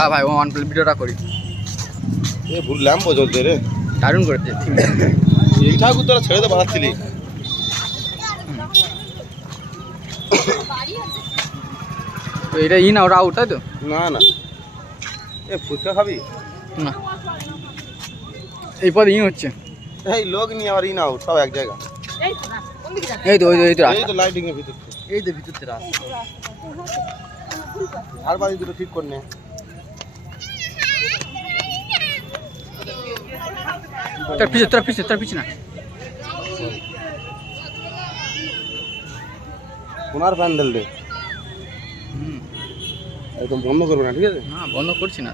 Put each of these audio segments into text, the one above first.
হ্যাঁ ভাই one plate ভিডিওটা করি। এ ভুললাম বলতে রে, দারুণ করেছে। এই ঠাকুর তোরা ছেড়ে দে বাড়াচ্ছিলি। তো এটা না ওটা আউট তাই তো? না না, এ ফুচকা খাবি? না এই পদে হচ্ছে। এই লোক নিয়ে আবার আউট সব এক জায়গা। এই তো এই তো এই তো লাইটিং এর ভিতর, এই তো ভিতর থেকে রাস্তা। আর বাড়ি দুটো ঠিক করে নে। তোর পিছে না। সোনার প্যান্ডেল রে, একদম বন্ধ করবে না, ঠিক আছে? না বন্ধ করছি না।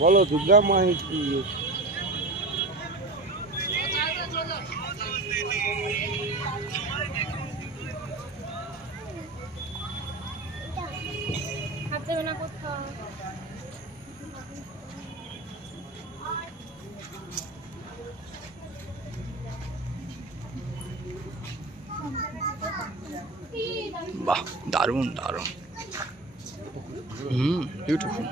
বলো দুর্গা মাই কি? বাহ দারুণ দারুণ। বিউটিফুল।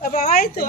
বাবা এই তো